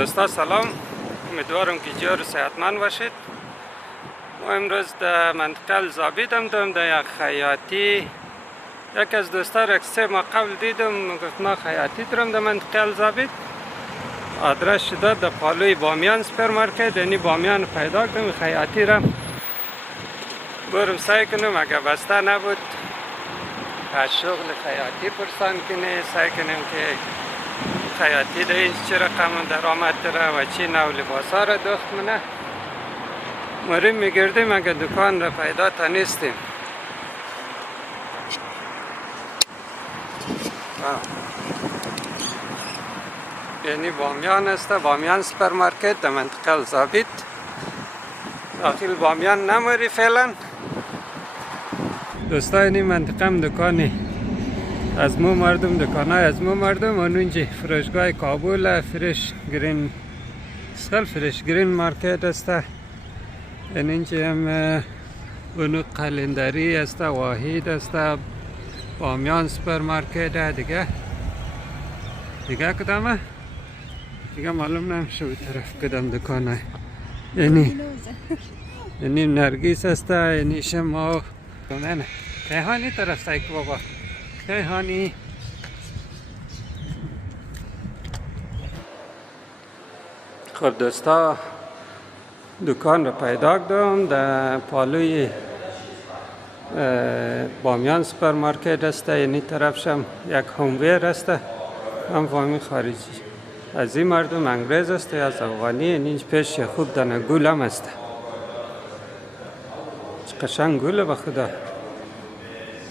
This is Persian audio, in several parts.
دوستا سلام، امیدوارم که جور و صحتمند باشید. ما امروز در منطقه الزابیدم دارم، در یک خیاطی. یک از دوستا را 3 ماه قبل دیدم، گفت ما خیاطی دارم در منطقه الزابید. آدرس داد در پالوی بامیان سوپرمارکت، یعنی بامیان پیدا کردم خیاطی را. برم سعی کنم اگر بسته نبود از شغل خیاطی پرسان کنه، سعی کنم که خیاطی در این چه رقم درآمد داره و چی نوع لباس ها را دخت منه. مریم میگردیم اگر دکان را پیدا تا نیستیم. یعنی بامیان است، بامیان سوپرمارکت در منطقه الزابید. داخل بامیان نموری فعلا. دوستان این منطقه هم دکانی از مو مردم، دکانای از مو مردم. اونجا فروشگاه کابل فرش گرین سخل فرش گرین مارکت است. اینجا هم اونو قلندری است، واحد است، بامیان سوپرمارکت دیگه کدامه؟ دیگه معلوم نمیشه طرف کدام دکانه. یعنی نرگیس است، یعنی شما نه کیهانی طرف سایک بابا کیهانی. خب دوستا دکان رو پیدا کردم در پالوی بامیان سوپرمارکت است. یعنی طرفش هم یک هومویر است، هم فامی خارجی. از این مردم انگریز است یا از افغانی. یعنی پیش خوب دانه گول هم است. قشنگ گوله به خدا.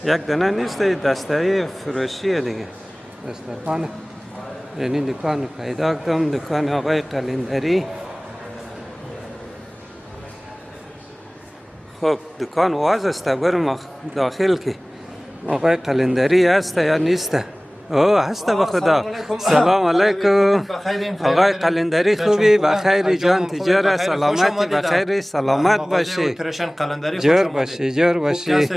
یک دانه نیست، دسته فروشیه دیگه، دسترخانه. یعنی دکان پیدا کردم، دکان آقای قلندری. خب دکان واز است، برم داخل که آقای قلندری هست یا نیست. اوه هست به خدا. سلام علیکم آقای قلندری، خوبی؟ بخیر جان تجاره، سلامتی بخیر، سلامت باشی، جور باشی، جور باشی.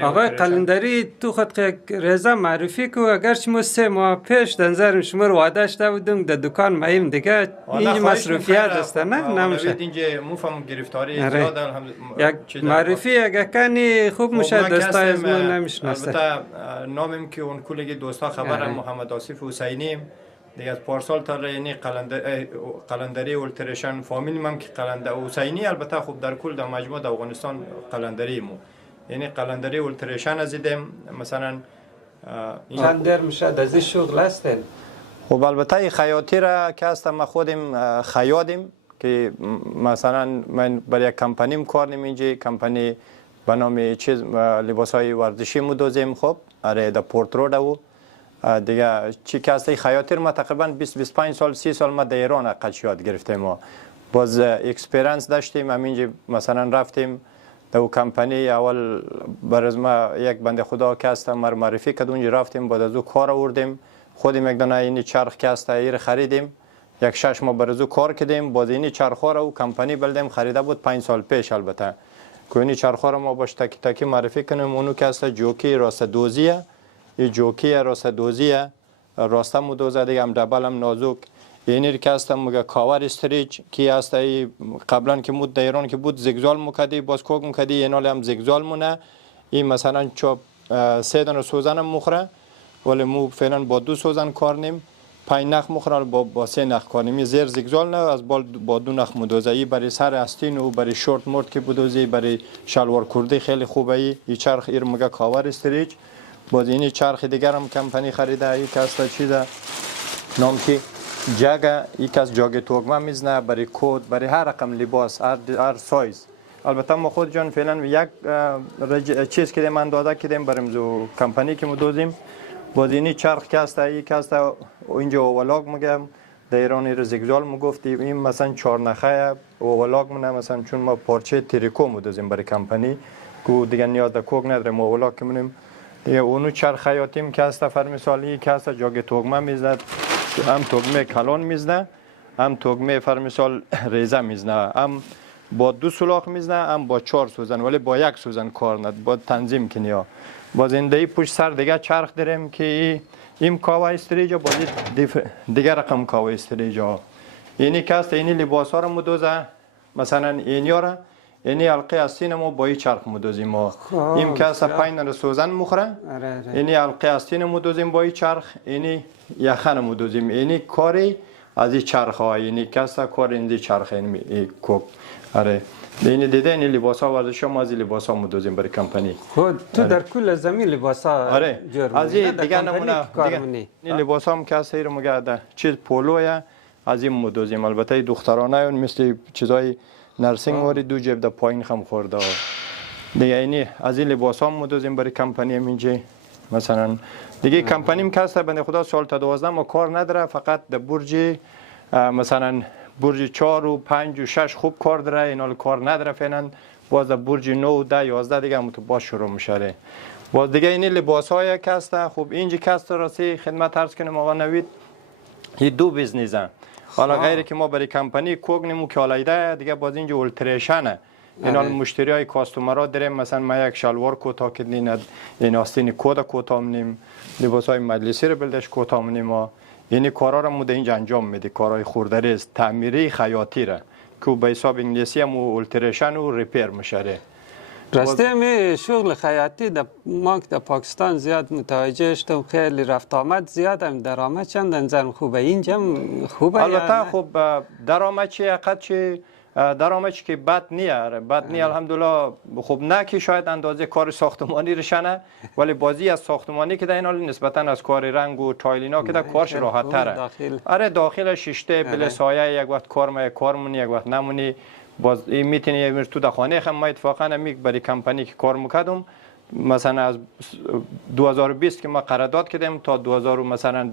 آقای قلندری تو خود رضا معرفی کو. اگر شما 3 ماه پیش در نظر شما رو وعده شده بودم در دکان مایم دیگه اینجا مصروفیت است نه نمیشه. اینجا مفهم گرفتاری زیاد یک معرفی اگر کنی خوب میشه، دوستای از ما نمیشناسه. البته نامم که اون کلی دوستا خبرم محمد آصف حسینی دیگه از پارسال تا یعنی قلندری اولترشن فامیل من که قلندری حسینی. البته خوب در کل در مجموع افغانستان قلندری مو، یعنی قلندری اولترشن از دیدم مثلا. چند در میشه از این شغل هستن؟ خب البته خیاطی را که هستم ما خودم خیاطیم که مثلا من برای یک کمپانیم کار نیم. اینجا کمپانی به نام چیز لباسای ورزشی مدوزیم. خب اره در پورت رود و دیگه چی که هسته خیاطی ما تقریبا 20-25 سال 30 سال ما در ایران قد یاد گرفتیم. ما باز اکسپریانس داشتیم. همینجا مثلا رفتیم در کمپانی اول برای ما یک بنده خدا که هست معرفی کرد، اونجا رفتیم بعد از او کار آوردیم. خودم یک دانه این چرخ که هست ایر خریدیم، یک 6 ماه برای او کار کردیم. بعد این چرخ را او کمپانی بلدیم خریده بود 5 سال پیش. البته که این چرخ را ما باش تکی تکی معرفی کنیم. اونو که هست جوکی راست دوزیه، این جوکی راست دوزیه، راسته مدوزه دیگه هم دبل هم نازک. اینی که هستم مگه کاور استریچ کی هست ای قبلا که مود در ایران که بود زگزال مکدی باز کوک مکدی اینال هم زگزال مونه. این مثلا چوب 3 دانه سوزن هم مخره، ولی مو فعلا با 2 سوزن کار نیم. 5 نخ مخره با 3 نخ کار نیم. زیر زگزال نه، از بال با 2 نخ مدوزه. ای برای سر استین و برای شورت مورد که بدوزی، برای شلوار کردی خیلی خوبه. ای چرخ ایر مگه کاور استریچ. باز این چرخ دیگر هم کمپانی خریده. ای که است چیزا نام کی جاگا، یک از جاگ توگمه میزنه برای کود، برای هر رقم لباس، هر سایز. البته ما خود جان فعلا یک چیز که من داده کردیم برای مزو کمپانی که مدوزیم. باز اینی چرخ که هست یک هست اینجا اولاگ میگم در ایران رو زگزال میگفتیم. این مثلا 4 نخه اولاگ منه، مثلا چون ما پارچه تریکو مدوزیم برای کمپانی که دیگه نیاز به کوک نداریم اولاگ که منیم دیگه. اونو چرخ خیاطیم که هست فرمیسالی که هست جاگ توگمه میزنه، هم توگمه کلان میزنه، هم توگمه فرمیسال ریزه میزنه، هم با 2 سولاخ میزنه، هم با 4 سوزن، ولی با 1 سوزن کار ند با تنظیم کنی. باز این دی پشت سر دیگه چرخ داریم که این کاوا استریجا بازی دیگر رقم کاوا استریجا. اینی کاست اینی لباس ها رو مدوزه، مثلا اینیا را اینی حلقه استین ما با این چرخ مدوزیم ما. این کاست پایین سوزن مخوره، اینی حلقه استین مدوزیم با این چرخ، اینی یخن مدوزیم. اینی کاری از این چرخ ها، اینی کاست کار این چرخ این کوک. آره اینی دیده اینی لباس ها ورزشی ما از این لباس ها مدوزیم برای کمپانی. خود تو در کل زمین لباس ها آره از این دیگه نمونه این لباس هم که هست رو مگه ده چیز پولویا از این مدوزیم. البته دخترانه اون مثل چیزای نرسینگ واری دو جیب در پایین خم خورده دیگه. اینی از این لباس ها مدوزیم برای کمپانی اینجا. مثلا دیگه کمپانیم که هست بنده خدا سال تا 12 ما کار نداره، فقط در برج مثلا برج 4 و 5 و 6 خوب کار داره، اینا کار نداره فعلا. باز در برج 9 و 10 11 دیگه هم تو باز شروع میشه. باز دیگه این لباس های که هست خوب اینجا که هست راستی خدمت عرض کنم آقا نوید، این دو بیزنسه. حالا غیری که ما برای کمپانی کوگنیم که حالا دیگه باز اینجا اولتریشنه. اینا مشتری های کاستومرها داریم، مثلا ما یک شلوار کوتاه کردیم، این آستین کد کوتاه منیم، لباس های مجلسی رو بلدش کوتاه منیم. ما این کارا رو مود اینجا انجام میده، کارهای خوردریز تعمیری خیاطی را که به حساب انگلیسی هم اولتریشن و ریپیر میشه. راسته می شغل خیاطی ما در پاکستان زیاد متوجه شدم، خیلی رفت آمد زیاد، هم درآمد چند انجام خوبه اینجا خوبه. البته خب درآمد چی حقیقت چی درآمد که بد نیاره، بد نی الحمدلله. خب نه که شاید اندازه کار ساختمانی رشنه، ولی بازی از ساختمانی که در این حال نسبتا از کار رنگ و تایلینا که در کارش راحت تره. آره داخل شیشته بل سایه یک وقت کار مونی یک وقت نمونی. باز این میتونی تو در خانه خم. ما اتفاقا میگ برای کمپانی که کار میکردم مثلا از 2020 که ما قرارداد کردیم تا 2000 مثلا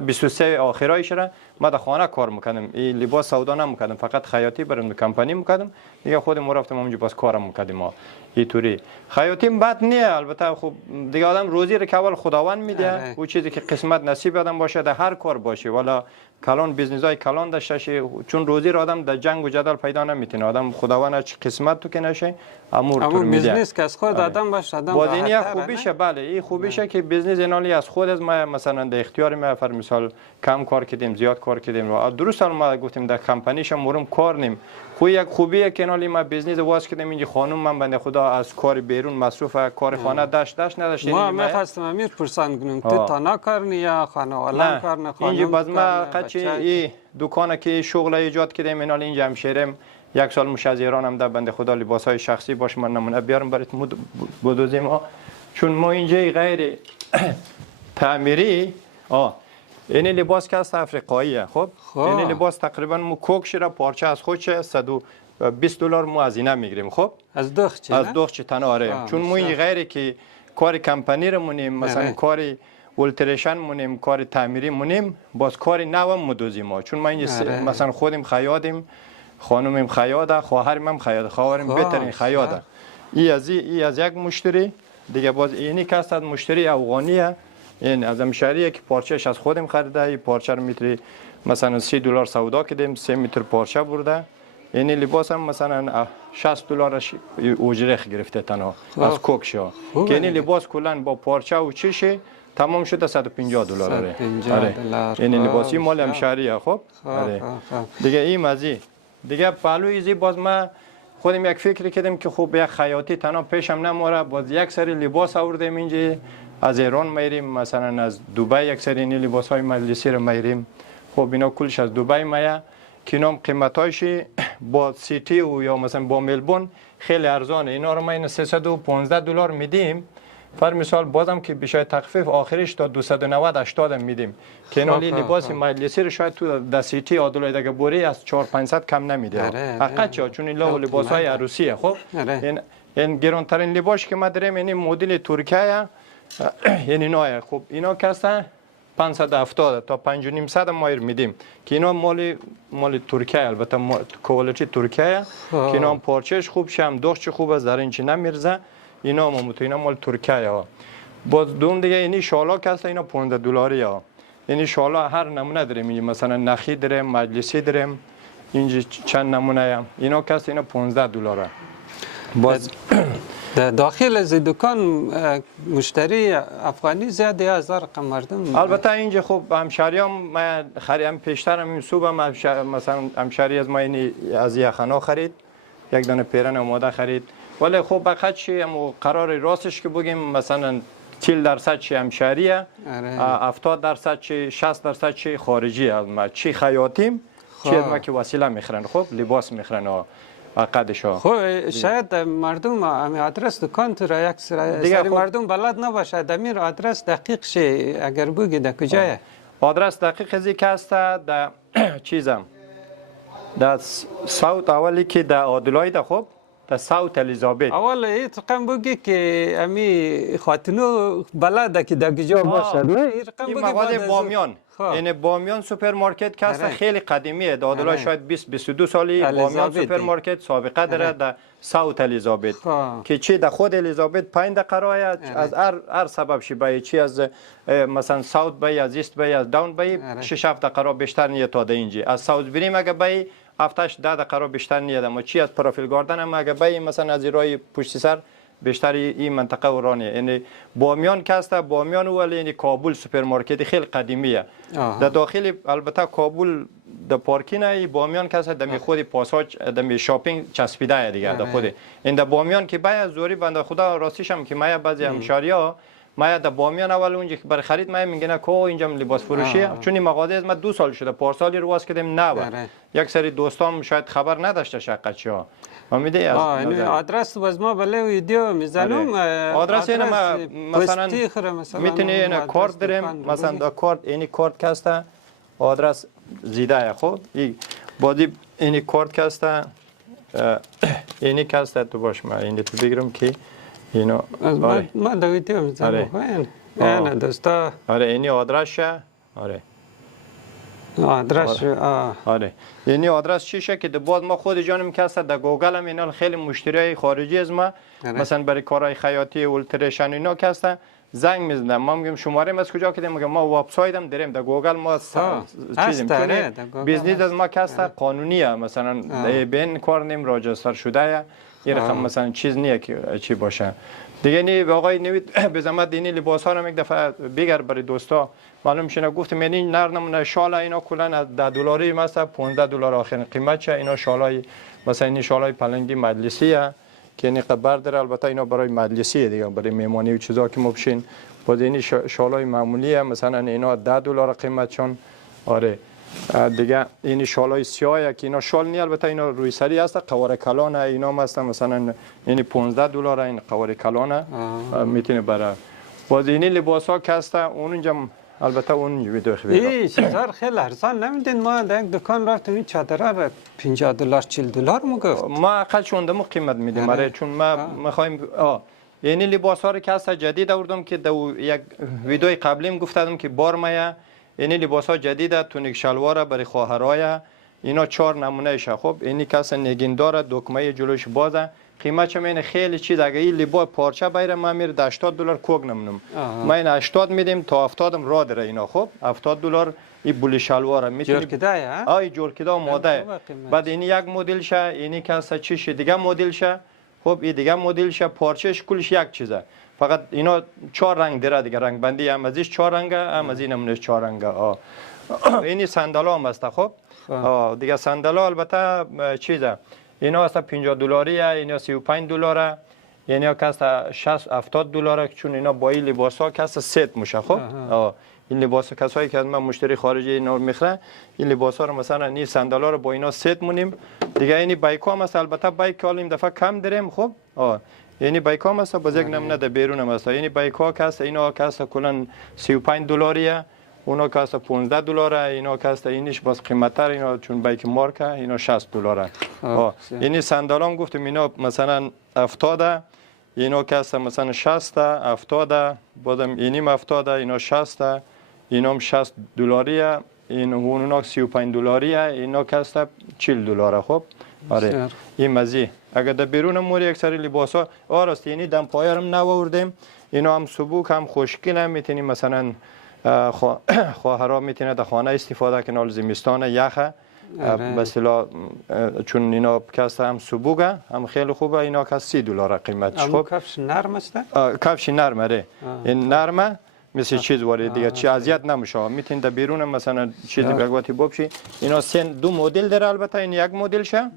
23 آخرایش را ما در خانه کار میکردم. این لباس سودا نمیکردم، فقط خیاطی برای کمپانی میکردم دیگه. خودم رفتم اونجا باز کارم میکردیم. ما اینطوری خیاطی بد نیه. البته خب دیگه آدم روزی رو که اول خداوند میده، اون چیزی که قسمت نصیب آدم باشه در هر کار باشه. والا کلان بیزنس های کلان داشته شه، چون روزی رو آدم در جنگ و جدل پیدا نمیتونه. آدم خداوند چه قسمت تو که نشه امور تو میده. بیزنس که از خود آدم باشه آدم بازینی خوبیشه. بله این خوبیشه که بیزنس اینالی از خود از ما مثلا در اختیار ما فر مثال کم کار کردیم زیاد کار کردیم. درست ما گفتیم در کمپانیش مورم کار نیم. خو یک خوبیه که اینالی ما بیزنس واس کردیم اینجا. خانم من بنده خدا از کار بیرون مصروف کار خانه داشت نداشت. ما می‌خواستم امیر پرسان کنم تو تنها کار یا خانواده کار نه؟ اینجا باز ما قچی این دکانه که شغل ایجاد کردیم اینالی اینجا همشهرم. یک سال مش از ایران هم در بنده خدا لباس های شخصی باش من نمونه بیارم برات بدوزیم. چون ما اینجا غیر تعمیری این لباس که است افریقاییه. خب این لباس تقریبا مو کوکش را پارچه از خودش $120 مو هزینه میگیریم. خب از دخچه از دخچه تناره. چون مو این غیری که کار کمپانی رو مونیم، مثلا کار اولتریشن مونیم، کار تعمیری مونیم، باز کار نو مدوزیم. ما چون ما اینجا مثلا خودم خیاطیم، خانومم خیاطه، خواهرم هم خیاطه، خواهرم بهترین خیاطه. ای از یک مشتری دیگه. باز اینی که است مشتری افغانیه. این از همشهریه که پارچهش از خودم خریده. این پارچه رو میتری مثلا $30 سودا کردیم، 3 متر پارچه برده. این لباس هم مثلا $60 اجره گرفته تنها از کوکشا که این لباس کلا با پارچه و چشه تمام شده $150. این لباسی مال همشهریه. خب دیگه این مزی دیگه پهلو ایزی. باز ما خودم یک فکر کردیم که خوب یک خیاطی تنها پیشم نموره. باز یک سری لباس آوردیم اینجا از ایران میریم، مثلا از دبی یک سری این لباس های مجلسی رو میریم. خب اینا کلش از دبی میاد که اینا قیمتایش با سیتی و یا مثلا با ملبورن خیلی ارزانه. اینا رو ما $315 میدیم فر مثال. بازم که بشه تخفیف آخرش تا 290-80 میدیم که اینا لباس مجلسی رو شاید تو در سیتی عادلای دیگه بوری از 400-500 کم نمیده. حقیقت چون این لباس های عروسیه. خب این گرانترین لباس که ما داریم این مدل ترکیه یعنی نوعه. خب اینا کسته 570 تا 5,500 مایر میدیم که اینا مال ترکیه. البته کوالیتی ترکیه که اینا پارچهش خوب شم، دخش خوب از در اینچ نمیرزه. اینا اینا مال ترکیه ها. باز دوم دیگه اینی شالا که هست اینا $15 ها. اینی شالا هر نمونه داریم، مثلا نخی داریم، مجلسی داریم، اینجا چند نمونه اینا که هست اینا $15. باز در داخل از دکان مشتری افغانی زیاد یا از رقم مردم؟ البته اینجا خب همشهریام من خریم پیشترم این صبح مثلا همشهری از ما از یخنا خرید، یک دانه پیرن آماده خرید، ولی خب بخاطر چی قرار راستش که بگیم مثلا 40% چی همشهریه، 70% چی 60% چی خارجی از ما، چی خیاطیم چی از ما که وسیله میخرن، خب لباس میخرن عقدشا. خب شاید مردم آدرس دکان تو را یک سری مردم بلد نباشه، دمیر آدرس دقیق شه اگر بگی در کجایه؟ آدرس دقیق ازی که است در چیزم در ساوت اولی که در عادلای ده، خب در ساوت الیزابت. اول این رقم بگی که امی خاتنو بلده که در کجا باشه. این مغازه بامیان، این بامیان سوپرمارکت که است خیلی قدیمیه، در عادلای شاید 20-22 سالی بامیان سوپرمارکت سابقه داره در ساوت الیزابت که چی در خود الیزابت 5 دقیقه راه از هر سبب شی بای چی از مثلا ساوت بای از ایست بای از داون بای 6-7 دقیقه راه بیشتر نیه تا در اینجا. از ساوت بریم اگه بای 7-8 دقیقه راه بیشتر نیه، اما چی از پروفیل گاردن هم اگه بای مثلا از راه پشت سر بیشتر این منطقه ورانه. یعنی بامیان که است بامیان ولی یعنی کابل سوپرمارکت خیلی قدیمیه در داخل. البته کابل در پارکینگ بامیان که است دمی خود پاساج دمی شاپینگ چسبیده دیگه در خود این در بامیان که باید زوری بنده خدا راستیش هم که ما بعضی همشهری‌ها ما در بامیان اول اونجا که برای خرید ما میگن که اینجا لباس فروشیه، چون این مغازه از ما 2 سال شده، پارسالی رو واس کردیم نه یک سری دوستام شاید خبر نداشته شقچی‌ها امیده آدرس باز ما بله ویدیو میزنم. آدرس اینه ما مثلا میتونی این کارت داریم، مثلا دا کارت اینی کارت کاسته آدرس زیده خب این بادی اینی کارت کاسته اینی کاسته تو باش ما اینی تو بگیرم که اینو من دا ویدیو میزنم نه دوستا. آره اینی آدرسشه. آره آدرس آره یعنی آدرس چیشه که باز ما خود جانم کسته در گوگل هم اینا خیلی مشتریای خارجی از ما مثلا برای کارهای خیاطی اولتریشن اینا کسته زنگ میزنم ما میگم شماره از کجا کردیم، میگم ما وبسایت هم داریم در گوگل ما چیزیم کنیم بیزنس از ما کسته قانونیه، مثلا بین کار نیم راجستر شده یه رقم مثلا چیز نیه که چی باشه دیگه. نی آقای نوید به زحمت دینی لباس ها رو یک دفعه بگر برای دوستا معلوم شونه گفتم یعنی نر نمونه شال اینا کلا $10 مثلا $15 آخرین قیمت چه اینا شالای مثلا این شالای پلنگی مجلسیه که یعنی قبر داره، البته اینا برای مجلسیه دیگه برای مهمانی و چیزا که ما بشین باز این شالای معمولیه مثلا اینا $10 قیمتشون. آره دیگه این شالای سیاه که اینا شال نی البته اینا روی سری هست قواره کلانه اینا مثلا یعنی $15 این قواره کلانه میتونه برای باز این لباس ها که هست اونجا البته اون ویدیو خیلی این چیزا خیلی ارزان نمیدین. ما در یک دکان رفتم این چادر را $50 $40 میگفت ما اقل چوندمو قیمت میدیم آره چون ما میخوایم یعنی لباس ها رو که هست جدید آوردم که در یک ویدیو قبلیم گفتم که بار مایه اینی لباس ها جدیده تونیک شلوار برای خواهرای اینا 4 نمونه شه. خب اینی که اصلا نگین داره دکمه جلوش بازه قیمتش من خیلی چیز اگه این لباس پارچه بایره ما میره $80 کوگ نمونم ما این 80 میدیم تا 70 هم را داره اینا. خب $70 این بولی شلواره میتونی جور کده آی جور کده ماده بعد این یک مدل شه اینی که اصلا چیش دیگه مدل شه. خب این دیگه مدل شه پارچهش کلش یک چیزه فقط اینا 4 رنگ داره دیگه رنگ بندی هم ازش 4 رنگه هم از این نمونهش 4 رنگه اینی صندل هم هست. خب دیگه صندل البته چیزه اینا هست $50 اینا $35 یعنی که هست $60-70 چون اینا با این لباس ها که هست ست میشه. خب این لباس کسایی که از من مشتری خارجی اینا میخره این لباس ها رو مثلا این صندل ها رو با اینا ست مونیم دیگه. اینی بایک ها هست البته بایک ها این دفعه کم داریم. خب یعنی بایک ها هست باز یک نمونه در بیرون هم هست. یعنی بایک ها که هست اینا که هست کلا $35 اونا که هست $15 اینا که هست اینش باز قیمت‌تر اینا چون بایک مارکه اینا $60. یعنی صندل هم گفتم اینا مثلا 70 اینا که هست مثلا 60 70 بازم اینیم 70 اینا 60 اینام $60 این اونا $35 اینا که هست $40. خب آره این مزی اگر در بیرون موری یک سری لباس ها آرست یعنی دم پایر هم نوردیم اینا هم سبوک هم خوشگل هم میتونیم مثلا خواهرها میتونه در خانه استفاده کنن زمستان یخه به اصطلاح چون اینا کاست هم سبوگه هم خیلی خوبه، اینا که $30 قیمتش. خب کفش نرم است؟ کفش نرمه. این نرمه مثل چیز وارد دیگه، چی اذیت نمیشه. میتونید در بیرون مثلا چیزی بگوتی بپشی. اینا دو مدل داره، البته این یک مدل شه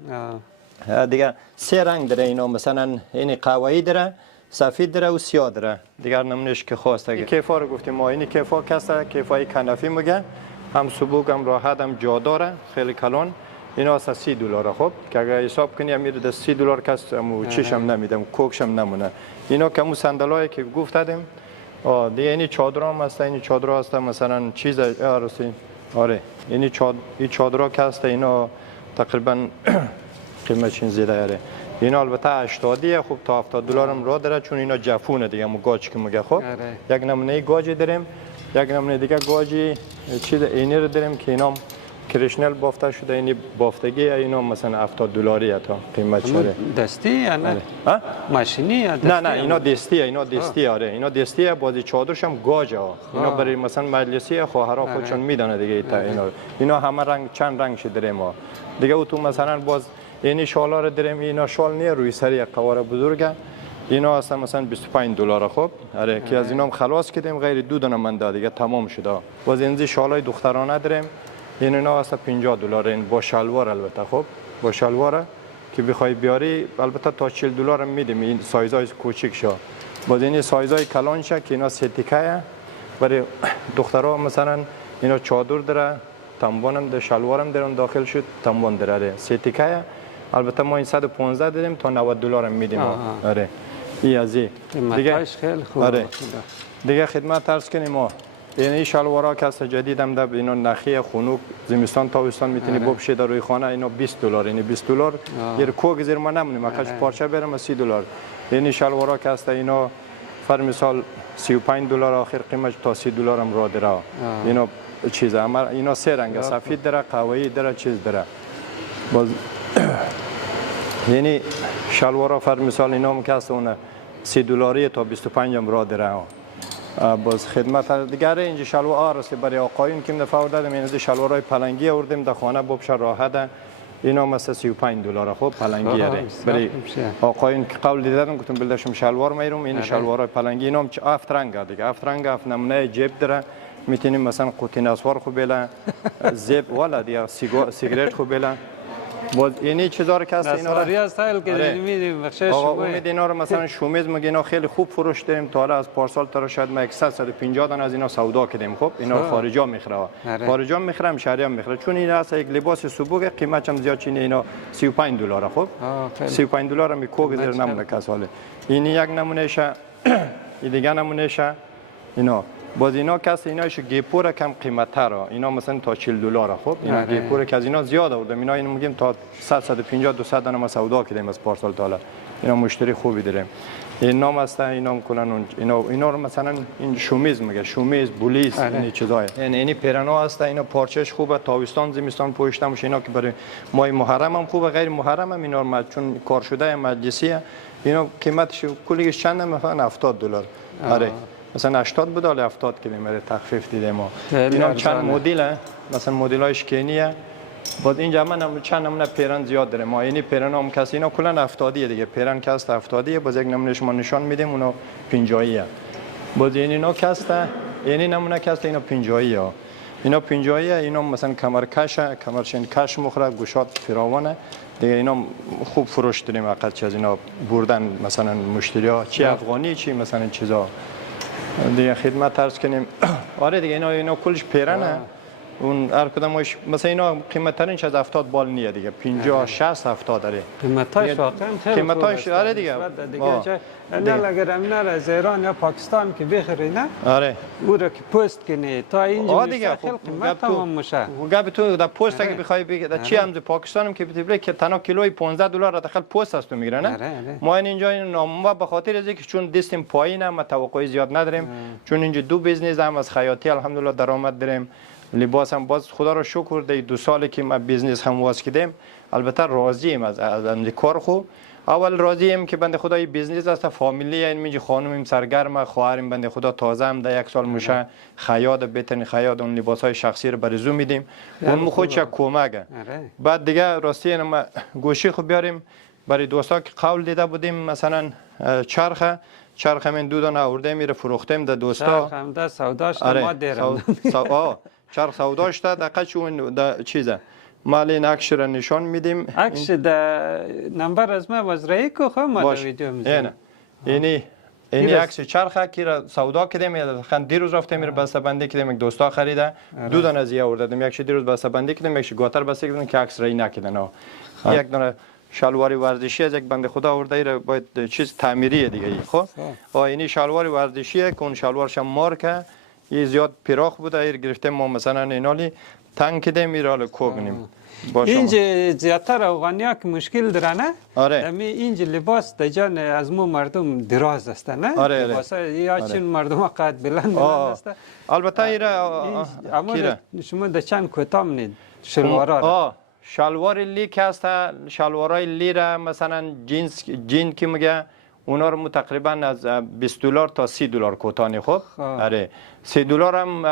دیگه. 3 رنگ داره اینا، مثلا این قهوه‌ای داره، سفید داره و سیاه داره. دیگر نمونهش که خواسته. کیفا رو گفتیم ما، این کیفا کسته، کیفای کنفی میگه، هم سبوک هم راحت هم جاداره، خیلی کلان. اینا اصلا $30. خب که اگه حساب کنی میره در $30 کس مو چیشم نمیدم، کوکشم نمونه. اینا که مو صندلایی که گفتادیم دیگه. این چادر هم هست، این چادر هست مثلا چیز آره این چادر که هست اینا تقریبا قیمتشون زیاده اره. اینا البته 80 خوب تا $70 هم را داره، چون اینا جفونه دیگه، مو گاج که میگه. خب یک نمونه گاجی داریم، یک نمونه دیگه گاجی چیز اینی رو داریم که اینا کریشنل بافته شده. این بافتگی اینا مثلا $70 تا قیمت شده. دستی یا نه؟ ماشینی یا دستی؟ نه اینا دستیه، اینا دستیه. آره اینا دستیه. بازی چادرش هم گاجه. اینا برای مثلا مجلسی خواهرها خودشون میدونه دیگه. اینا همه رنگ، چند رنگش داریم ما دیگه. او تو مثلا باز این شالا رو داریم. اینا شال نیه، روی سر یک قواره بزرگه. اینا اصلا مثلا $25. خب آره که از اینا هم خلاص کردیم، غیر 2 دونه منده دیگه تمام شده. باز اینجا شالای دخترانه داریم. اینا اصلا $50 این با شلوار. البته خب با شلوار که بخوای بیاری البته تا $40 میدیم. این سایزای کوچیک شه. باز این سایزای کلان شه که اینا ستیکه برای دخترها. مثلا اینا چادر داره، تنبان هم ده، شلوار هم دارن داخل شد، تنبان داره ستیکه. البته ما این 115 دادیم تا $90 میدیم. آره این از دیگه خیلی خوبه. آره دیگه خدمت عرض کنیم ما این شلوارا که است جدید هم ده، اینا نخی خنوک زمستان تابستان میتونی بپوشی در روی خانه. اینا $20. این $20 یه کوک زیر ما نمونیم، اگه پارچه برم $30. این شلوارا که است اینا فر مثال $35 آخر قیمت تا $30 هم را داره. اینا چیزه اینا 3 رنگ، سفید داره، قهوه‌ای داره، چیز داره. باز یعنی شلوارا فر مثال اینا هم که است اون $30 تا 25 هم را داره. باز خدمت دیگه اینجا شلوار است برای آقایون که دفعه دادم. این شلوارای پلنگی آوردیم در خانه بپوشه راحت. اینا مثلا $35. خب پلنگی اره برای آقایون که قول دیدم گفتم بلدشم شلوار میروم. این شلوارای پلنگی اینا هم 7 رنگ دیگه، 7 رنگ، 7 نمونه جیب داره. میتونیم مثلا قوطی نسوار خوب بله، زیب والا دیگه سیگارت خوب بله. باز اینی چیزا رو که است اینا رو استایل که میدیم بخشش آقا امید اینا رو مثلا شومیز میگه اینا خیلی خوب فروش داریم. تا حالا از پارسال تا شاید ما 150 دانه از اینا سودا کردیم. خب اینا خارجا میخره، خارجا میخرم، شهری هم میخره. چون این اصلا یک لباس سبوک قیمتش هم زیاد چینه. اینا $35. خب $35 می کوک زیر نمونه کساله. این یک نمونه شه، این دیگه نمونه شه. اینا باز اینا کس اینایش گیپور کم قیمت تره. اینا مثلا تا $40. خب اینا گیپور که از اینا زیاد آوردم. اینا اینو میگیم تا 150 200 دانه ما سودا کردیم از پارسال تا حالا. اینا مشتری خوبی داریم. این نام است اینا هم کلان اینا رو مثلا این شومیز میگه، شومیز بولیس این چیزای. یعنی پیرانا است. اینا پارچش خوبه، تابستان زمستان پوشیدم میشه. اینا که برای ماه محرم هم خوبه، غیر محرم هم اینا چون کار شده مجلسیه. اینا قیمتش کلیش چند مثلا $70. آره مثلا 80 بود حالا 70 کیلومتر تخفیف دیدیم ما. اینا چند مدل مثلا مدل های اشکینیه. بعد اینجا من چند نمونه پیرن زیاد داره ما. یعنی پیرن هم کسی اینا کلا 70 دیگه. پیرن کاست 70 باز یک نمونه شما نشان میدیم اونا 50 باز اینا کاست، یعنی نمونه کاست اینا 50 اینا 50 اینا مثلا کمرکش، کمرشین کش مخره، گوشات فراوانه دیگه. اینا خوب فروش داریم. فقط از اینا بردن مثلا مشتری ها چی افغانی چی مثلا چیزا دیگه خدمت عرض کنیم. آره دیگه اینا کلش پیرنه. اون هر کدامش مثلا اینا قیمت ترینش از 70 بال نیه دیگه. 50 60 70 داره قیمتاش واقعا خیلی قیمتاش. آره دیگه نه اگر امنا از ایران یا پاکستان که بخری نه آره او رو که پست کنی تا اینجا دیگه خیلی قیمت تمام میشه. گپ تو در پست اگه بخوای بگی چی هم پاکستان هم که بتونه که تنها کیلوی $15 داخل پست است میگیره نه. ما اینجا این نام به خاطر از اینکه چون دستیم پایینه ما توقعی زیاد نداریم. چون اینجا دو بیزنس هم از خیاطی الحمدلله درآمد داریم. لباس هم باز خدا رو شکر دی 2 سالی که ما بیزنس هم واس کردیم البته راضیم از کار خو. اول راضیم که بنده خدا این بیزنس است فامیلی این میگه خانمم سرگرم خواهرم بنده خدا تازه هم در 1 سال میشه خیاط بتن خیاط اون لباس های شخصی رو برزو میدیم اون خودش کمکه بعد دیگه راستی ما گوشی خو بیاریم برای دوستا که قول دیده بودیم مثلا چرخ من دو دانه آورده میره فروختیم در دوستا چرخ هم ده سوداش ما دیرم چرخ سوداش ده دقیقه چون چیزه مال این عکس را نشان میدیم عکس ده نمبر از ما وزرایی که خواهم ما در ویدیو میزنیم اینی عکس چرخه که را سودا کردیم دیروز رفتیم میره بسته بندی کردیم یک دوستا خریده دو دانه زیه آوردیم یکش دیروز بسته بندی کردیم یکش گوتر بسته کردیم که عکس رایی نکردن یک دانه شلوار ورزشی از یک بنده خدا آورده ایره باید چیز تعمیریه دیگه خب اینی شلوار ورزشیه که اون شلوارش مارکه یه زیاد پیراخ بوده ایر گرفتیم ما مثلا اینالی تنگ کردیم ایرال کوگنیم اینجا زیادتر افغانیا که مشکل داره نه؟ آره اینجا لباس در جان از مو مردم دراز است نه؟ آره لباس یا چون مردم قد بلند است البته ایره اما شما در چند کوتاه منید شلوارا شلوار لی که هست شلوارای لی را مثلا جین که میگه اونا رو تقریبا از $20 تا $30 کوتاه خوب آره $30 هم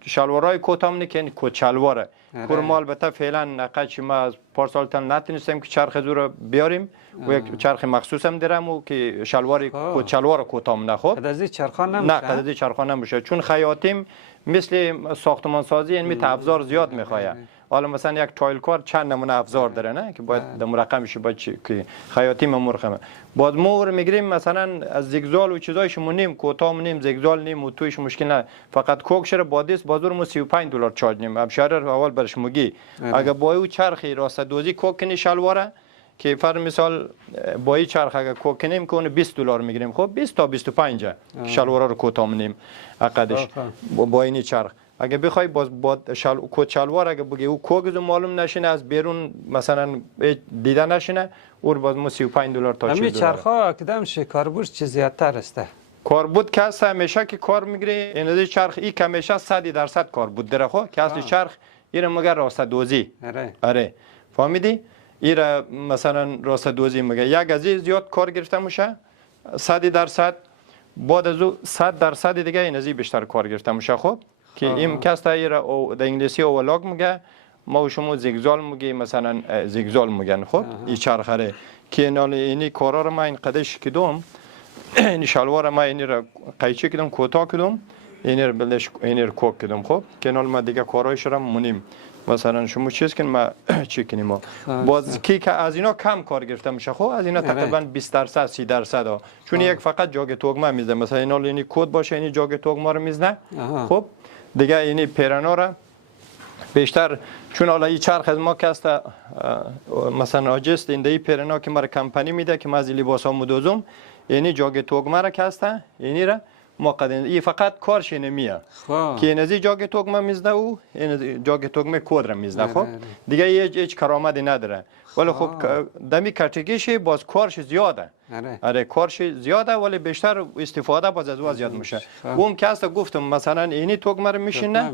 شلوارای کوتاه نه که کوت شلواره کرم البته فعلا نقش ما از پارسال تن نتونستیم که چرخ زور بیاریم و یک چرخ مخصوص هم دارم و که شلوار کوت شلوار کوتاه نه خوب قدازی چرخان نمیشه نه قدازی چرخان نمیشه چون خیاطیم مثل ساختمان سازی این ابزار زیاد میخواد حالا مثلا یک تایل کار چند نمونه ابزار داره نه که باید در رقمش باید که خیاطی مرخمه بعد ما میگیریم مثلا از زگزال و چیزایش مونیم کوتاه مونیم زگزال نیم و تویش مشکل نه فقط کوکش رو بادیس بازور مو $35 چارج نیم ابشار اول برش مگی اگه با او چرخی راست دوزی کوکنی شلواره که فر مثال با این چرخ اگه کوکنیم که اون $20 میگیریم خب 20 تا 25 شلوار رو کوتاه مونیم عقدش با این چرخ اگه بخوای با کوت شلوار اگه بگی او کوگز معلوم نشینه از بیرون مثلا دیده نشینه اور باز مو $35 تا $40 همین چرخا کدام کاربرد چه زیادتر است کاربرد که هست همیشه که کار میگیری این از چرخ ای که همیشه 100% کاربرد داره خو که اصل چرخ ایره مگر راست دوزی آره فهمیدی ایره مثلا راست دوزی مگر یک از زیاد کار گرفته میشه 100% بعد از 100% دیگه این از بیشتر کار گرفته میشه خب که این کس تا ایره در انگلیسی اولاگ میگه ما و شما زگزال میگی مثلا زگزال میگن خب این چرخه که نال اینی کارا رو ما این قدش کدوم این شلوار ما اینی رو قیچی کدوم کوتاه کدوم اینی رو بلش اینی رو کوک کدوم خب که نال ما دیگه کارایش رو مونیم مثلا شما چیز کن ما چی کنیم ما باز کی که از اینا کم کار گرفته میشه خب از اینا تقریبا 20% 30% چون یک فقط جاگ توگمه میزنه مثلا اینا اینی کد باشه اینی جاگ توگمه رو میزنه خب دیگه اینی پیرانا را بیشتر چون حالا این چرخ از ما که است مثلا آجست این دی پیرانا که مرا کمپانی میده که ما از لباس ها مدوزم اینی جاگ توگمه را که است اینی را ما قدیم این فقط کارش نمیه که این از جاگ توگمه میزنه و این جاگ توگمه کد را میزنه خب دیگه هیچ کرامتی نداره ولی خب دمی کاتگیش باز کارش زیاده آره کارش زیاده ولی بیشتر استفاده باز از زیاد میشه اون که است گفتم مثلا اینی توگمه رو میشینه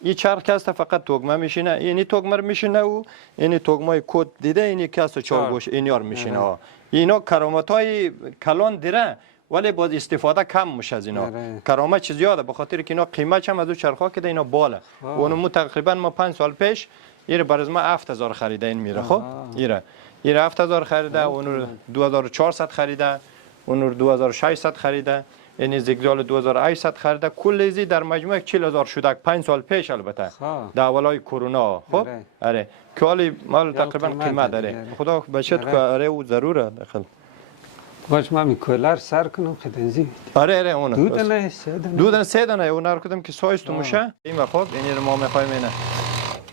این چرخ که است فقط توگمه میشینه اینی توگمه رو میشینه و اینی توگمه کد دیده اینی که است چارگوش اینیار میشینه اینا کرامتای کلان دیره ولی باز استفاده کم میشه از اینا کرامت چیز زیاده به خاطر که اینا قیمت هم از چرخا که اینا بالا اونم تقریبا ما 5 سال پیش ایره برای ما 7000 خریده این میره خب ایره 7000 خریده اون 2400 خریده اون 2600 خریده این زگزال 2800 خریده کل ازی در مجموع 40000 شده 5 سال پیش البته در اولای کرونا خب آره که حالی مال تقریبا قیمت داره خدا بچت که آره او ضروره داخل باش ما میکولر سر کنم خدنزی آره اون دودن سه دانه اون رو کردم که سایز میشه این خب این رو ما میخوایم اینه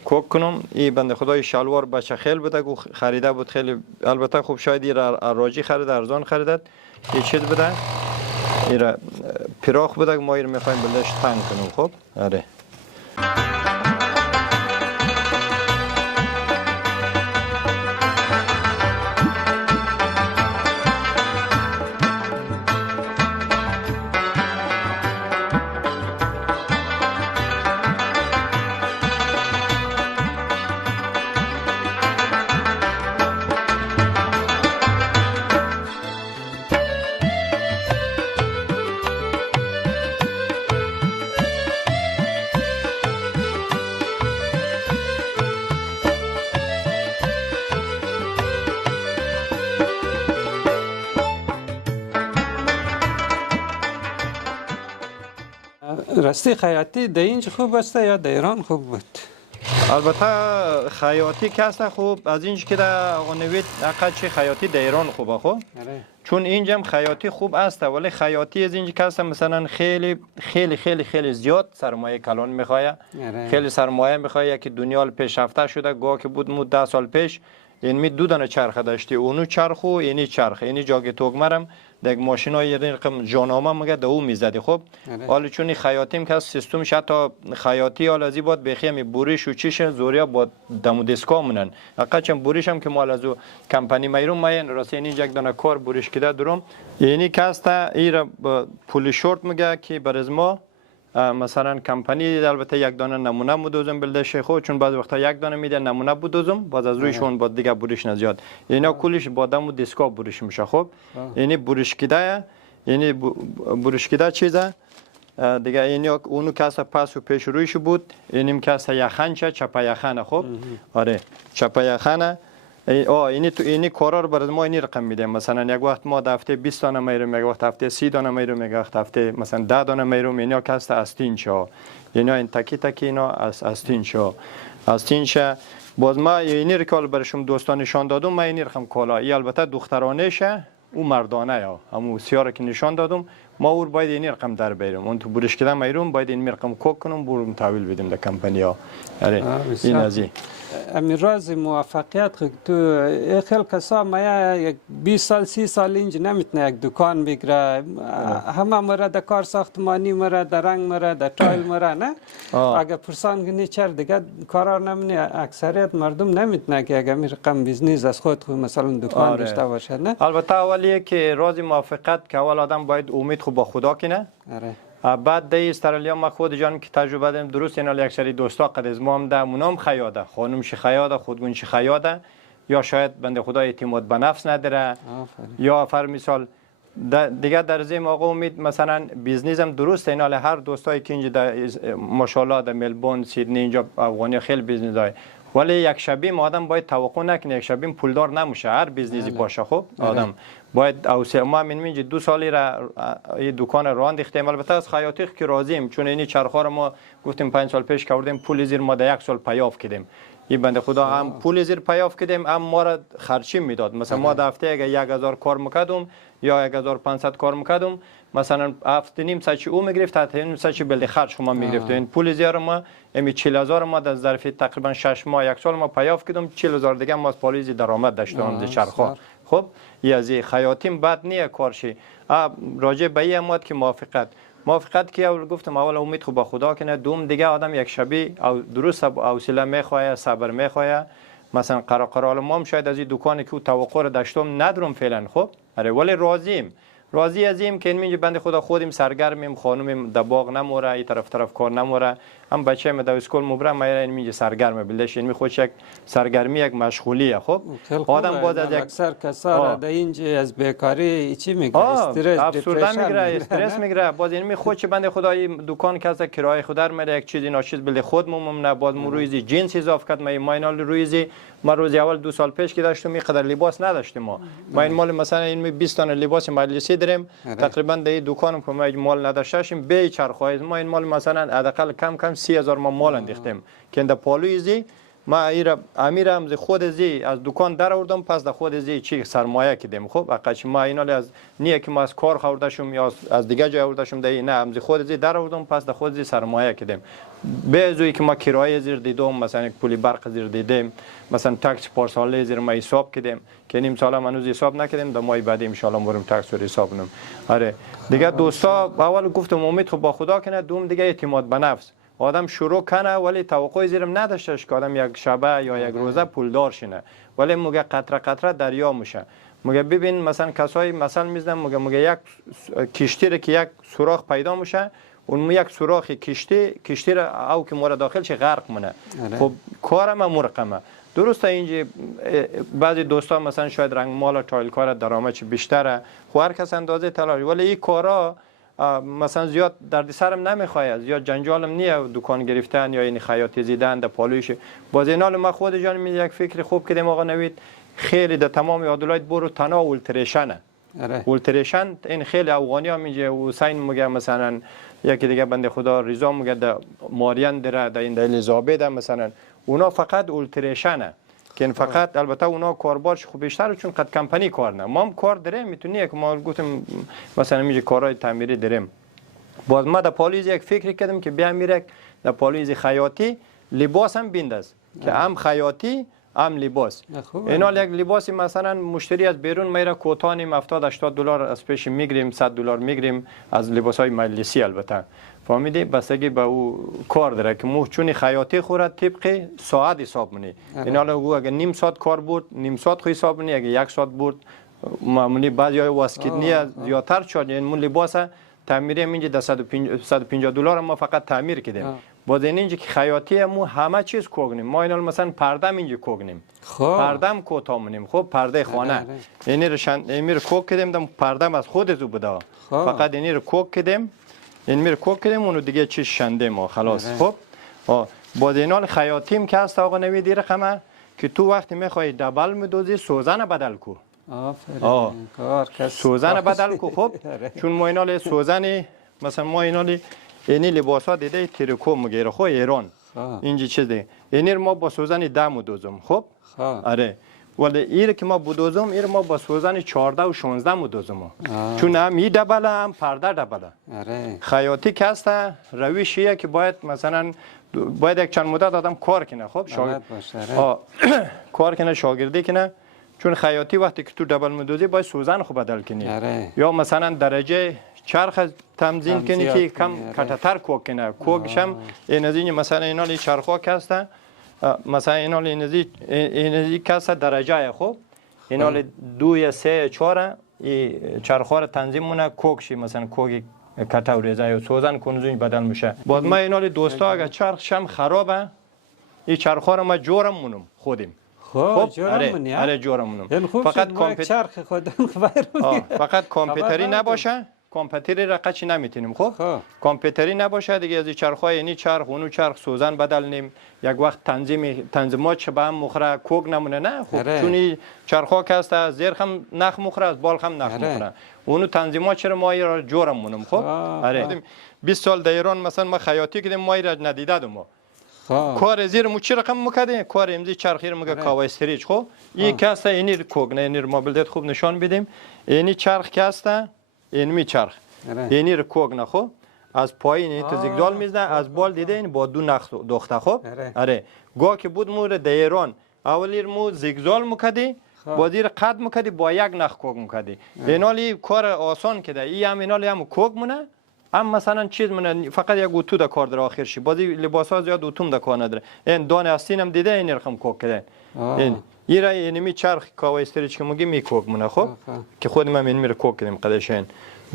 کوک کنم این بنده خدای شلوار بچه خیل بوده گو خریده بود خیلی البته خوب شاید این راجی خرید ارزان خریدد یه چیز بوده این پیراخ بوده ما این میخوایم بلش تنگ کنم خب آره راستی خیاطی در اینجا خوب است یا در ایران خوب بود؟ البته خیاطی که است خوب از اینج که در نوید اقل چه خیاطی در ایران خوبه خب چون اینجا خیاطی خوب است ولی خیاطی از اینج که است مثلا خیلی خیلی خیلی خیلی زیاد سرمایه کلان میخواد خیلی سرمایه میخواد که دنیا پیشرفته شده گاه که بود مود 10 سال پیش این می دو دانه چرخ داشتی اونو چرخ و اینی چرخ اینی جاگه توگمرم یک ماشینای رقم جانامه مگه دو میزدی خب حالا چون خیاطیم که سیستمش حتی خیاطی حالا ازی بود بخیم بوریش و چیش زوریا با دمو دیسکا مونن اقا چم بوریش هم که مال از کمپانی میروم ماین راستی اینی یک دانه کار بوریش کده درم اینی کاستا ایرا پولی شورت میگه که برز ما مثلا کمپانی البته یک دانه نمونه مودوزم بلده شیخو چون بعض وقتا یک دانه میده نمونه بودوزم باز از رویشون با دیگه بوریش نزیاد اینا کلش با دم و دیسکا بوریش میشه خب یعنی بوریش کیده یعنی بوریش کیده چیزه دیگه اینی اونو کاسا پاس و پیش رویش بود اینیم کاسا یخنچه چپا یخنه خب آره چپا یخنه اینی تو اینی کارا رو برای ما اینی رقم میده مثلا یک وقت ما هفته 20 دانه میرم یک وقت هفته 30 دانه میرم یک وقت هفته مثلا 10 دانه میرم اینا کاست استینچا اینا این تکی تکی اینا استینچا استینچا باز ما اینی رکال برشم دوستان نشان دادم ما اینی رقم کالا ای البته دخترانه شه او مردانه یا همو سیاره که نشان دادم ما اور باید اینی رقم در بیارم اون تو بورش کدام میرم باید این رقم کوک کنم برم تحویل بدیم در کمپانی ها این ازی امی راز موفقیت تو خیلی کسا ما 20 سال 30 سال اینجا نمیتونه یک دکان بگیره همه مره در کار ساختمانی مره در رنگ مره در تایل مره نه اگر پرسان کنی چر دیگه کارا نمونه اکثریت مردم نمیتونه که اگر می رقم بیزنس از خود مثلا دکان داشته باشد نه البته اولیه که راز موفقیت که اول آدم باید امید خوب با خدا کنه بعد در استرالیا ما خود جانم که تجربه دارم درست اینا یک سری دوستا قد از ما هم ده منام خیاده خانم ش خیاده خودگون ش خیاده یا شاید بنده خدا اعتماد به نفس نداره یا فر مثال دیگه در زم آقا امید مثلا بیزنس هم درست اینا هر دوستایی که اینجا ماشاءالله در ملبورن سیدنی اینجا افغانی خیلی بیزنس داره ولی یک شبیم آدم باید توقع نکنه یک شبیم پولدار نمیشه هر بیزنسی باشه خب آدم باید اوسه ما من 2 سالی را این دکان راه انداختیم البته از خیاطی که راضیم چون اینی چرخا رو ما گفتیم 5 سال پیش کردیم پول زیر ما در 1 سال پیاف کردیم این بنده خدا هم پول زیر پیاف کردیم هم ما را خرچی میداد مثلا ما در هفته اگه 1000 کار میکردم یا 1500 کار میکردم مثلا هفته نیم ساعت او میگرفت تا نیم ساعت بلد خرج ما میگرفت این پول زیار ما امی 40000 ما در ظرف تقریبا 6 ماه 1 سال ما پیاف کردم 40000 دیگه ما از پالیزی درآمد داشتم از چرخا خب یازی خیاطیم بد نیه کارشی راجع به این مود که موافقت که اول گفتم اول امید خوب با خدا کنه دوم دیگه آدم یک شبی او درست حوصله میخواد صبر میخواد مثلا قرار ما هم شاید از این دکانی که توقع رو داشتم ندارم فعلا خب آره ولی راضی ازیم که اینجا بنده خدا خودیم سرگرمیم خانومیم در باغ نموره این طرف کار نموره هم بچه من در اسکول مبرم ما اینجا سرگرمه بلدش این خودش یک سرگرمی یک مشغولیه خب آدم باز از یک اکثر کسا در اینجا از بیکاری چی میگه استرس افسردگی میگیره استرس میگیره باز این خودش بنده خدا این دکان که از کرایه خود میره یک چیزی ناشیز بل خودمون نه باز روزی جنس اضافه کرد ما اینال روزی ما روز اول 2 سال پیش که داشتم اینقدر لباس نداشتیم ما این مال مثلا این 20 تا لباس مجلسی داریم تقریبا در دکانم که ما مال نداشتیم به چرخای ما این مال مثلا حداقل کم 30000 ما مال انداختیم که در پالویزی ما امیر هم خود از دکان در آوردم پس در خود چی سرمایه کردیم خب اقاش ما اینا از نیه که ما از کار خوردشم یا از دیگه جای آوردشم در نه هم خود در آوردم پس در خود سرمایه کردیم به ازوی که ما کرایه زیر دیدم مثلا پول برق زیر دیدیم مثلا تاکس پارسال زیر ما حساب کردیم که نیم سال هنوز حساب نکردیم در ماه بعد ان شاء الله بریم تاکس رو حساب کنیم آره دیگه دوستا اول گفتم امید خب با خدا کنه دوم دیگه اعتماد به نفس آدم شروع کنه ولی توقع زیرم نداشتش که آدم یک شبه یا یک روزه پولدار شینه ولی موگه قطره دریا میشه موگه ببین مثلا کسایی مثلا میزنم موگه یک کشتی رو که یک سوراخ پیدا میشه اون یک سوراخ کشتی رو او که مورد داخل شه غرق مونه خب کارم مرقمه درسته اینجا بعضی دوستا مثلا شاید رنگ مال تایل کار درآمدش بیشتره خو هر کس اندازه تلاش ولی این کارا مثلا زیاد دردسرم نمیخواد زیاد جنجالم نیه دکان گرفتن یا این خیاطی زیدن در پالویش باز اینال ما خود جان یک فکر خوب کردیم آقا نوید خیلی در تمام عدالت برو تناول تریشنه اولتریشن این خیلی افغانی ها میگه، حسین میگه، مثلا یکی دیگه بنده خدا رضا میگه در ماریان دره در این دلیل زابه ده، مثلا اونا فقط اولتریشنه که فقط البته اونا کاربارش خوب بیشتره چون قد کمپانی کار نه. ما هم کار داریم، میتونی که ما گفتم مثلا میگه کارهای تعمیری داریم. باز ما در پالیز یک فکر کردم که بیام میره در پالیز خیاطی لباس هم بینداز که هم خیاطی هم لباس. اینا یک لباسی مثلا مشتری از بیرون میره کوتانیم 70 80 دلار از پیش میگیریم، 100 دلار میگیریم از لباسای مجلسی. البته فهمیدی بستگی به او کار داره که مو چون خیاطی خورد طبق ساعت حساب منی. اینا لگو اگه نیم ساعت کار بود نیم ساعت خو حساب منی، اگه یک ساعت بود معمولی بعضی های واسکیتنی زیادتر شد. یعنی مون لباس تعمیری اینجا در 150 دلار ما فقط تعمیر کردیم. باز اینجا که خیاطی مو همه چیز کوگنیم. ما اینا مثلا پردم اینجا کوگنیم، پردم کوتا منیم. خب پرده خانه یعنی رو کوک کردیم، دم پردم از خود زو بوده، فقط اینی رو کوک کردیم، این میره کوک کردیم اونو دیگه چیز شنده ما خلاص. خب باز اینا خیاطیم که هست آقا نوید رقمه که تو وقتی میخوای دبل میدوزی سوزن بدل کو. سوزن بدل کو. خب چون ما اینا سوزن مثلا ما اینا اینی لباس ها دیده تریکو میگیره خو ایران اینجا چیز دیگه اینی ما با سوزن 10 مدوزم. خب آره ولی ایره که ما بدوزم ایره ما با سوزن 14 و 16 مدوزم چون هم ای دبله هم پرده دبله. خیاطی که هست روشیه که باید مثلا باید یک چند مدت آدم کار کنه. خب کار کنه، شاگردی کنه، چون خیاطی وقتی که تو دبل مدوزی باید سوزن خو بدل کنی یا مثلا درجه چرخ تنظیم کنی که کم کتتر کوک کنه. کوکش هم این از این مثلا اینا لی چرخا که هست مثلا اینا لی اینزی که هست درجه. خب اینا لی 2 یا 3 یا 4 چرخا رو تنظیم مونه کوکشی مثلا کوک کتا و ریزه یا سوزن کنزون بدل میشه. باز ما اینا لی دوستا اگر چرخش هم خرابه این چرخا رو ما جورم مونم خودیم. خب آره جورم مونم. فقط کامپیوتری نباشه، کامپیوتری را قچی نمیتونیم. خب کامپیوتری نباشه دیگه از چرخای اینی چرخ اونو چرخ سوزن بدل نیم، یک وقت تنظیمات چه به هم مخره کوک نمونه. نه خب چونی چرخا که هست زیر هم نخ مخره از بال هم نخ مخره اونو تنظیمات چرا ما را جورم مونم. خب آره 20 سال در ایران مثلا ما خیاطی کردیم ما را ندیده دو کار زیر مو چی رقم مکده کار امزی چرخی رو مگه کاوا استریج. خب این که هست اینی کوک نه اینی موبیلیت خوب نشان بدیم. اینی چرخ که هست این می چرخ اینی رو کوک نه. خب از پایین این تو زیگزال میزنه، از بال دیده این با 2 نخ دوخته. خب آره گاه که بود مو در ایران اولی مو زیگزال مکدی بازی رو قد مکدی با 1 نخ کوک مکدی. اینالی کار آسان کده ای هم اینالی هم کوک مونه هم مثلا چیز مونه فقط یک اتو در کار در آخر شی. بازی لباس ها زیاد اتوم در کار نداره. این دانه استین هم دیده این رقم کوک کده این ایرا اینمی چرخ کاوا استریج که میگی می کوک مونه. خب که خودم هم این میره کوک کردیم قدشین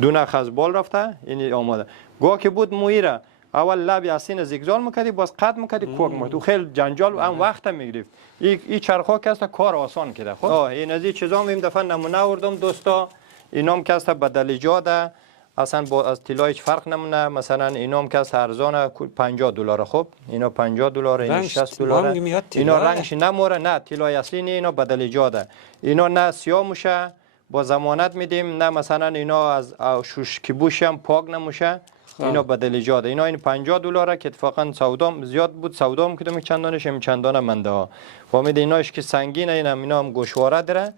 2 نخ از بال رفته این آماده. گاه که بود مویره اول لب استین زیگزال میکردی باز قد میکردی کوک میکردی تو خیلی جنجال هم وقت میگرفت. این چرخا که است کار آسان کرده. خب این از این چیزا این دفعه نمونه آوردم دوستا. اینام که است بدلیجاده اصلا با از طلا هیچ فرق نمونه. مثلا اینام که از ارزان 50 دلار. خب اینا 50 دلار این 60 دلار. اینا رنگش نموره نه طلای اصلی نه، اینا بدل ایجاده. اینا نه سیاه میشه با ضمانت میدیم نه مثلا اینا از شوشکی بوش هم پاک نمیشه. اینا بدل ایجاده. اینا این 50 دلاره که اتفاقا سودام زیاد بود سودام کردم چندانش هم چندانه منده ها. فهمید ایناش که سنگینه اینا هم گوشواره داره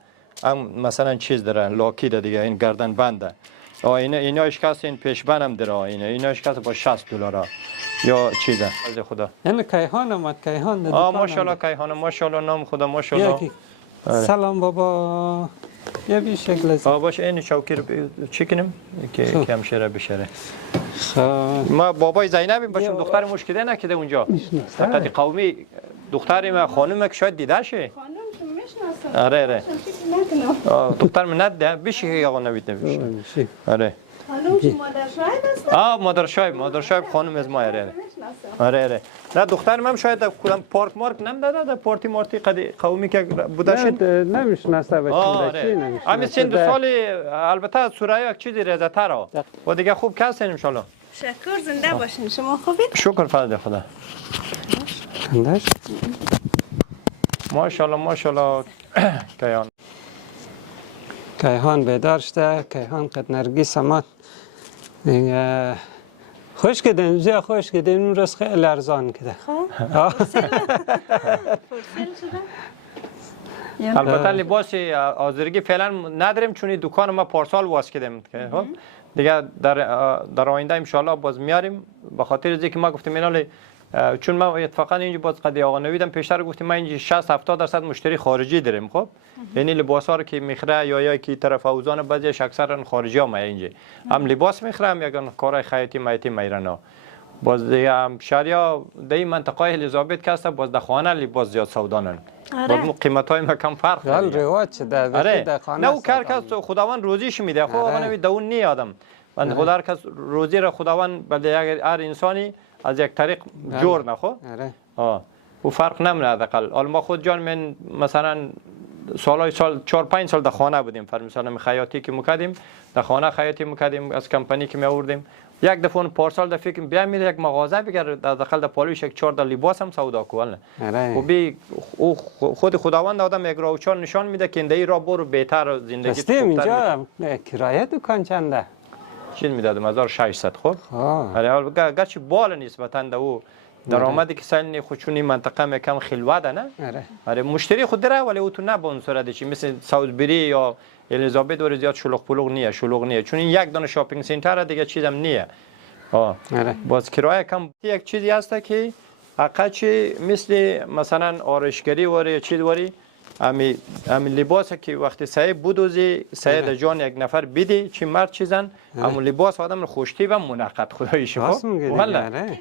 هم مثلا چیز داره لاکی ده دیگه این گردن بنده. اینا اشکاس این پیشبند هم داره. اینا اشکاس با 60 دلار یا چیزه از خدا. این کیهان اومد کیهان ده. ماشاءالله کیهان ماشاءالله نام خدا ماشاءالله. سلام بابا. یه بی شکل است. باش این شوکی رو چی کنیم که کم شره بشره. ما بابای زینب باشیم دختر مشکلی نکرده اونجا. فقط قومی دختری ما خانم که شاید دیده شه. آره دختر من نده بشه که آقا نوید نمیشه. آره خانم که مادر شایب مادر شایب خانم از ما. آره نه دختر من شاید کدام پارک مارک نمیداده در پارتی مارتی قومی که بوده شد نمیشناسته باشه. همین سن 2 سال البته سوریا چیزی رضاتر و دیگه خوب کسین ان شاء الله. شکر زنده باشین. شما خوبید؟ شکر فضل خدا. ماشاءالله کیان کیهان بیدار شده، کیهان قد نرگیس آمد دیگه خوش کردیم، زیاد خوش کردیم، این روز خیلی ارزان کده. فرسل شده؟ البته لباس آذرگی فعلا نداریم چون دکان ما پارسال واس کردیم خب دیگه در آینده ان شاء الله باز میاریم به خاطر اینکه ما گفتیم اینا چون ما اتفاقا اینجا باز قضیه آقا نویدم پیشتر گفتیم ما اینجا 60-70% مشتری خارجی داریم خب یعنی لباس ها رو که میخره یا کی طرف اوزان بعضیش اکثرا خارجی ها میاد اینجا هم لباس میخره هم یگان کارهای خیاطی مایتی میرن باز دیگه هم شهریا در این منطقه الیزابت که هست باز در خانه لباس زیاد سودانن باز قیمت های ما کم فرق داره رواج شده در خانه نه کار کس خداوند روزیش میده خب آقا نوید دون نی آدم بنده خدا هر کس روزی را خداوند بده هر انسانی از یک طریق جور نخو و فرق نمونه حداقل حالا ما خود جان من مثلا سال 4-5 سال در خانه بودیم مثلا خیاطی که میکردیم در خانه خیاطی میکردیم از کمپانی که می آوردیم یک دفعه پارسال در فکر بیا میره یک مغازه بگیر در داخل در پالوش یک 4 لباس هم سودا کنه و بی خود خداوند آدم یک راه چار نشان میده که این را برو بهتر زندگی هستیم اینجا کرایه دکان چنده چیز میدادم 1600 خب آره حالا گرچه بالا نسبتا در او درآمدی که سال خود چون این منطقه میکم خلوته نه آره مشتری خود داره ولی او تو نه به اون صورت چی مثل ساوزبری یا الیزابت دور زیاد شلوغ پلوغ نیه چون این یک دونه شاپینگ سنتر دیگه چیزم نیه باز کرایه کم یک چیزی هست که حقیقت مثل مثلا آرایشگری وری چیز وری امی لباس که وقتی سعی بدوزی سعی در جان یک نفر بیدی چی مرد چیزن اما لباس آدم رو خوشتی و منعقد خدایی شما والله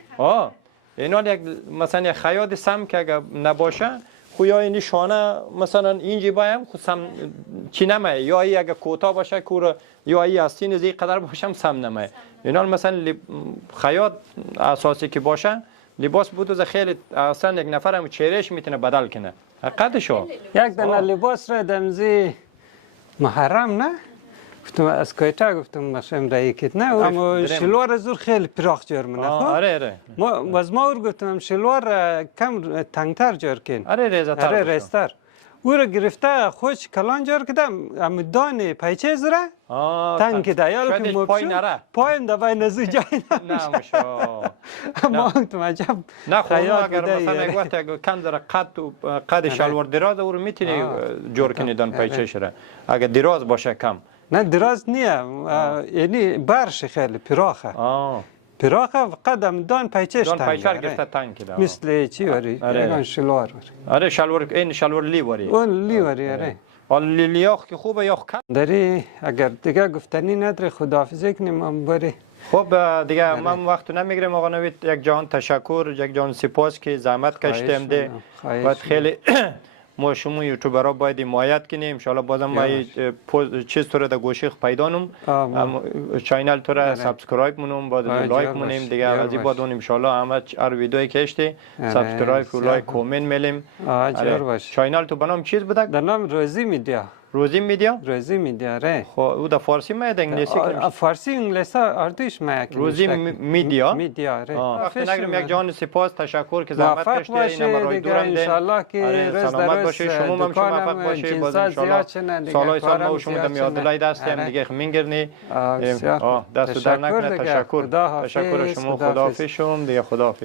اینا یک مثلا یک خیاط سم که اگه نباشه خو یا این شانه مثلا اینجی بایم خو سم چی نمه یا ای اگه کوتاه باشه کور یا ای آستین زی قدر باشم سم نمه اینا مثلا خیاط اساسی که باشه لباس بدوزه خیلی اصلا یک نفر هم چهرهش میتونه بدل کنه حقیقتشو یک دونه لباس را دمزی محرم نه گفتم از کویتا گفتم ماشم رایکت نه اما شلوار زور خیلی پراخ جور منه خب آره ما از ما گفتم شلوار کم تنگتر جور کن آره ریزتر او را گرفته خوش کلان جور کدم اما دان پیچه زره تنگ کده یا که پای نره پایم دبای نزو جای نمشه ما گفتم عجب نه خب اگر مثلا یک وقت اگر کم داره قد شلوار دراز او رو میتونی جور کنی دان پیچه شره اگر دراز باشه کم نه دراز نیه یعنی برش خیلی پراخه پراخه قدم دان پیچش تنگ دان پیچر گرفته تنگ کده مثل چی وری؟ اینا شلوار وری آره شلوار این شلوار لی وری اون لی وری آره حالا لیاخ که خوبه یا کم داری اگر دیگه گفتنی نداره خداحافظی کنیم هم بری خب دیگه من وقت نمیگیرم آقا نوید یک جهان تشکر یک جهان سپاس که زحمت کشیدیم ده و خیلی ما شما یوتیوبرها باید حمایت کنیم ان شاء الله بازم ما چیز تو را در گوشه پیدا نم چینل تو را سابسکرایب مونم بعد لایک مونیم دیگه از این بعد اون ان شاء الله همه هر ویدیویی که اشتی سابسکرایب و لایک کامنت میلیم چینل تو بنام چیز بوده در نام روزی میدیا روزی میدیا ره خب او در فارسی میاد انگلیسی فارسی انگلیسی اردیش میاد روزی میدیا ره وقتی نگرم یک جان سپاس تشکر که زحمت کشیدید اینا برای دورم ان شاء الله که سلامت باشید شما هم موفق باشید باز ان شاء الله سالای سال ما شما دم یاد لای دست هم دیگه میگیرنی دست در نکنه تشکر شما خداحافظ شما دیگه خداحافظ